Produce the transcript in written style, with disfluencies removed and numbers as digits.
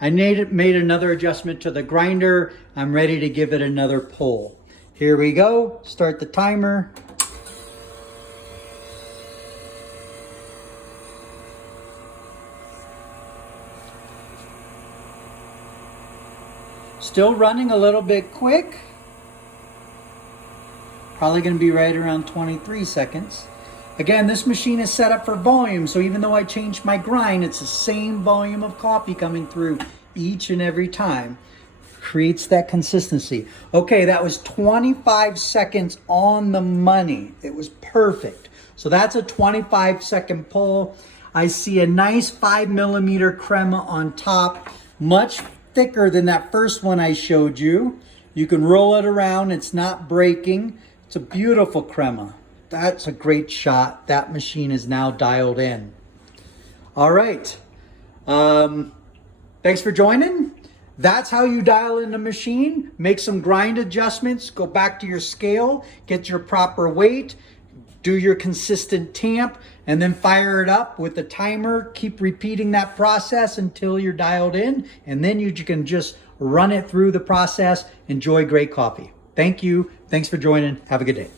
I made another adjustment to the grinder. I'm ready to give it another pull. Here we go. Start the timer. Still running a little bit quick. Probably going to be right around 23 seconds. Again, this machine is set up for volume, so even though I changed my grind, it's the same volume of coffee coming through each and every time. Creates that consistency. Okay, that was 25 seconds on the money. It was perfect. So that's a 25-second pull. I see a nice 5mm crema on top, much thicker than that first one I showed you. You can roll it around, it's not breaking. It's a beautiful crema. That's a great shot. That machine is now dialed in. All right. Thanks for joining. That's how you dial in the machine. Make some grind adjustments. Go back to your scale. Get your proper weight. Do your consistent tamp. And then fire it up with the timer. Keep repeating that process until you're dialed in. And then you can just run it through the process. Enjoy great coffee. Thank you. Thanks for joining. Have a good day.